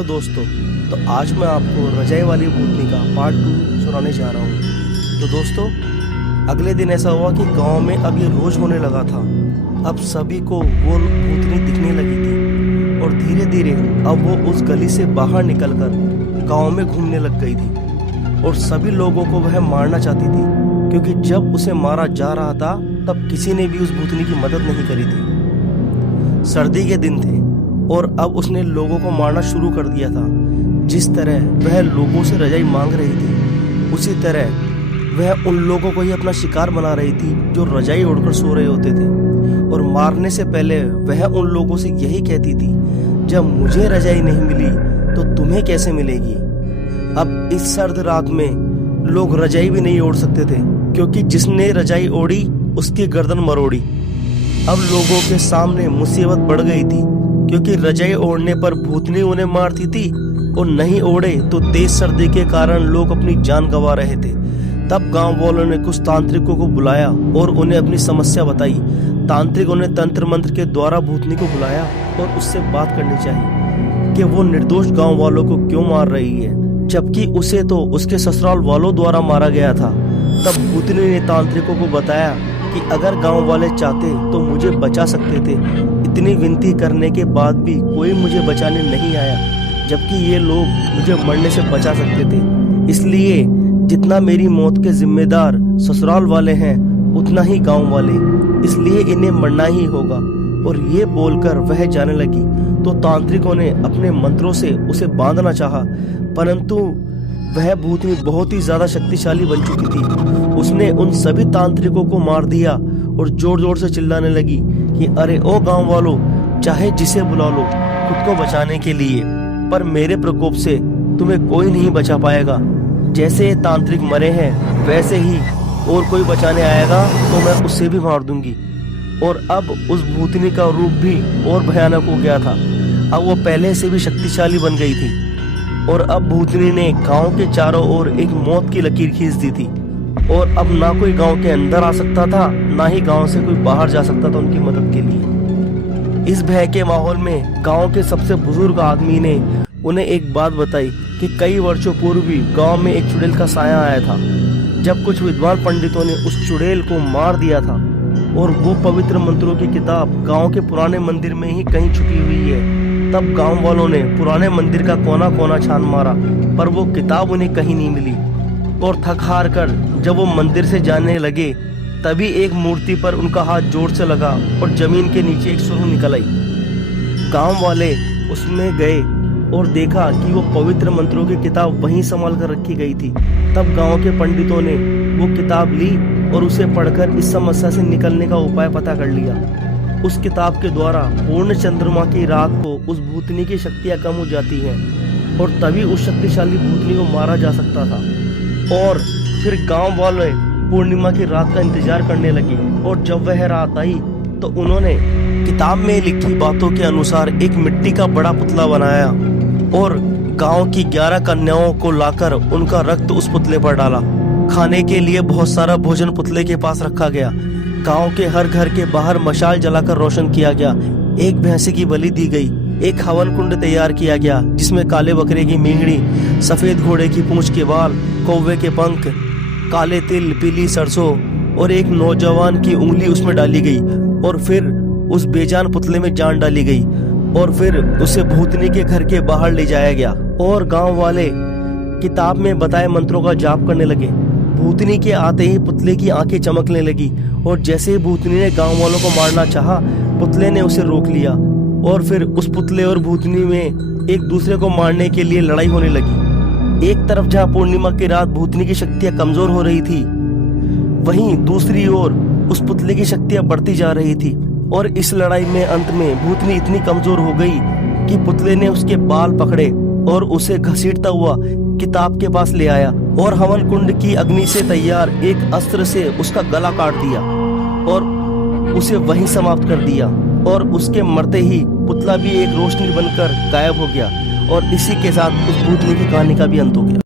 Hello दोस्तों। तो आज मैं आपको रजाई वाली भूतनी का पार्ट 2 सुनाने जा रहा हूँ। तो दोस्तों, अगले दिन ऐसा हुआ कि गांव में अब ये रोज होने लगा था। अब सभी को वो भूतनी दिखने लगी थी और धीरे धीरे अब वो उस गली से बाहर निकलकर गांव में घूमने लग गई थी और सभी लोगों को वह मारना चाहती थी, क्योंकि जब उसे मारा जा रहा था तब किसी ने भी उस भूतनी की मदद नहीं करी थी। सर्दी के दिन थे और अब उसने लोगों को मारना शुरू कर दिया था। जिस तरह वह लोगों से रजाई मांग रही थी, उसी तरह वह उन लोगों को ही अपना शिकार बना रही थी जो रजाई ओढ़कर सो रहे होते थे। और मारने से पहले वह उन लोगों से यही कहती थी, जब मुझे रजाई नहीं मिली तो तुम्हें कैसे मिलेगी। अब इस सर्द रात में लोग रजाई भी नहीं ओढ़ सकते थे, क्योंकि जिसने रजाई ओढ़ी उसकी गर्दन मरोड़ी। अब लोगों के सामने मुसीबत बढ़ गई थी, क्योंकि रजाई ओढ़ने पर भूतनी उन्हें मारती थी और नहीं ओढ़े तो तेज सर्दी के कारण लोग अपनी जान गंवा रहे थे। तब गांव वालों ने कुछ तांत्रिकों को बुलाया और उन्हें अपनी समस्या बताई। तांत्रिकों ने तंत्र मंत्र के द्वारा भूतनी को बुलाया और उससे बात करनी चाहिए कि वो निर्दोष गांव वालों को क्यों मार रही है, जबकि उसे तो उसके ससुराल वालों द्वारा मारा गया था। तब भूतनी ने तांत्रिकों को बताया कि अगर गांव वाले चाहते तो मुझे बचा सकते थे। इतनी विनती करने के बाद भी कोई मुझे बचाने नहीं आया, जबकि ये लोग मुझे मरने से बचा सकते थे। इसलिए जितना मेरी मौत के जिम्मेदार ससुराल वाले हैं, उतना ही गांव वाले, इसलिए इन्हें मरना ही होगा। और ये बोलकर वह जाने लगी तो तांत्रिकों ने अपने मंत्रों से उसे बांधना चाहा, परंतु वह भूतनी बहुत ही ज्यादा शक्तिशाली बन चुकी थी। उसने उन सभी तांत्रिकों को मार दिया और जोर जोर से चिल्लाने लगी कि अरे ओ गांव वालों, चाहे जिसे बुला लो खुद को बचाने के लिए, पर मेरे प्रकोप से तुम्हें कोई नहीं बचा पाएगा। जैसे ये तांत्रिक मरे हैं, वैसे ही और कोई बचाने आएगा तो मैं उसे भी मार दूंगी। और अब उस भूतनी का रूप भी और भयानक हो गया था। अब वो पहले से भी शक्तिशाली बन गई थी और अब भूतनी ने गांव के चारों ओर एक मौत की लकीर खींच दी थी। और अब ना कोई गांव के अंदर आ सकता था, ना ही गांव से कोई बाहर जा सकता था उनकी मदद के लिए। इस भय के माहौल में गांव के सबसे बुजुर्ग आदमी ने उन्हें एक बात बताई कि कई वर्षों पूर्व भी गांव में एक चुड़ैल का साया आया था, जब कुछ विद्वान पंडितों ने उस चुड़ैल को मार दिया था। और वो पवित्र मंत्रों की किताब गांव के पुराने मंदिर में ही कहीं छुपी हुई है। तब गांव वालों ने पुराने मंदिर का कोना कोना छान मारा, पर वो किताब उन्हें कहीं नहीं मिली। और थक हार कर जब वो मंदिर से जाने लगे, तभी एक मूर्ति पर उनका हाथ जोर से लगा और जमीन के नीचे एक सुरंग निकल आई। गांव वाले उसमें गए और देखा कि वो पवित्र मंत्रों की किताब वहीं संभाल कर रखी गई थी। तब गांव के पंडितों ने वो किताब ली और उसे पढ़कर इस समस्या से निकलने का उपाय पता कर लिया। उस किताब के द्वारा पूर्ण चंद्रमा की रात को उस भूतनी की शक्तियां कम हो जाती हैं और तभी उस शक्तिशाली भूतनी को मारा जा सकता था। और फिर गांव वाले पूर्णिमा की रात का इंतजार करने लगे और जब वह रात आई तो उन्होंने किताब में लिखी बातों के अनुसार एक मिट्टी का बड़ा पुतला बनाया और गांव की 11 कन्याओं को लाकर उनका रक्त उस पुतले पर डाला। खाने के लिए बहुत सारा भोजन पुतले के पास रखा गया। गांव के हर घर के बाहर मशाल जलाकर रोशन किया गया। एक भैंसे की बलि दी गई। एक हवन कुंड तैयार किया गया, जिसमें काले बकरे की मींगड़ी, सफेद घोड़े की पूंछ के बाल, कौवे के पंख, काले तिल, पीली सरसों और एक नौजवान की उंगली उसमें डाली गई। और फिर उस बेजान पुतले में जान डाली गई और फिर उसे भूतनी के घर के बाहर ले जाया गया। और गांव वाले किताब में बताए मंत्रों का जाप करने लगे। भूतनी के आते ही पुतले की आंखें चमकने लगी और जैसे ही भूतनी ने गांव वालों को मारना चाहा, पुतले ने उसे रोक लिया। और फिर उस पुतले और भूतनी में एक दूसरे को मारने के लिए लड़ाई होने लगी। एक तरफ जहां पूर्णिमा की रात भूतनी की शक्तियां कमजोर हो रही थी, वहीं दूसरी ओर उस पुतले की शक्तियां बढ़ती जा रही थी। और इस लड़ाई में अंत में भूतनी इतनी कमजोर हो गई कि पुतले ने उसके बाल पकड़े और उसे घसीटता हुआ किताब के पास ले आया और हवन कुंड की अग्नि से तैयार एक अस्त्र से उसका गला काट दिया और उसे वहीं समाप्त कर दिया। और उसके मरते ही पुतला भी एक रोशनी बनकर गायब हो गया। और इसी के साथ उस भूतनी की कहानी का भी अंत हो गया।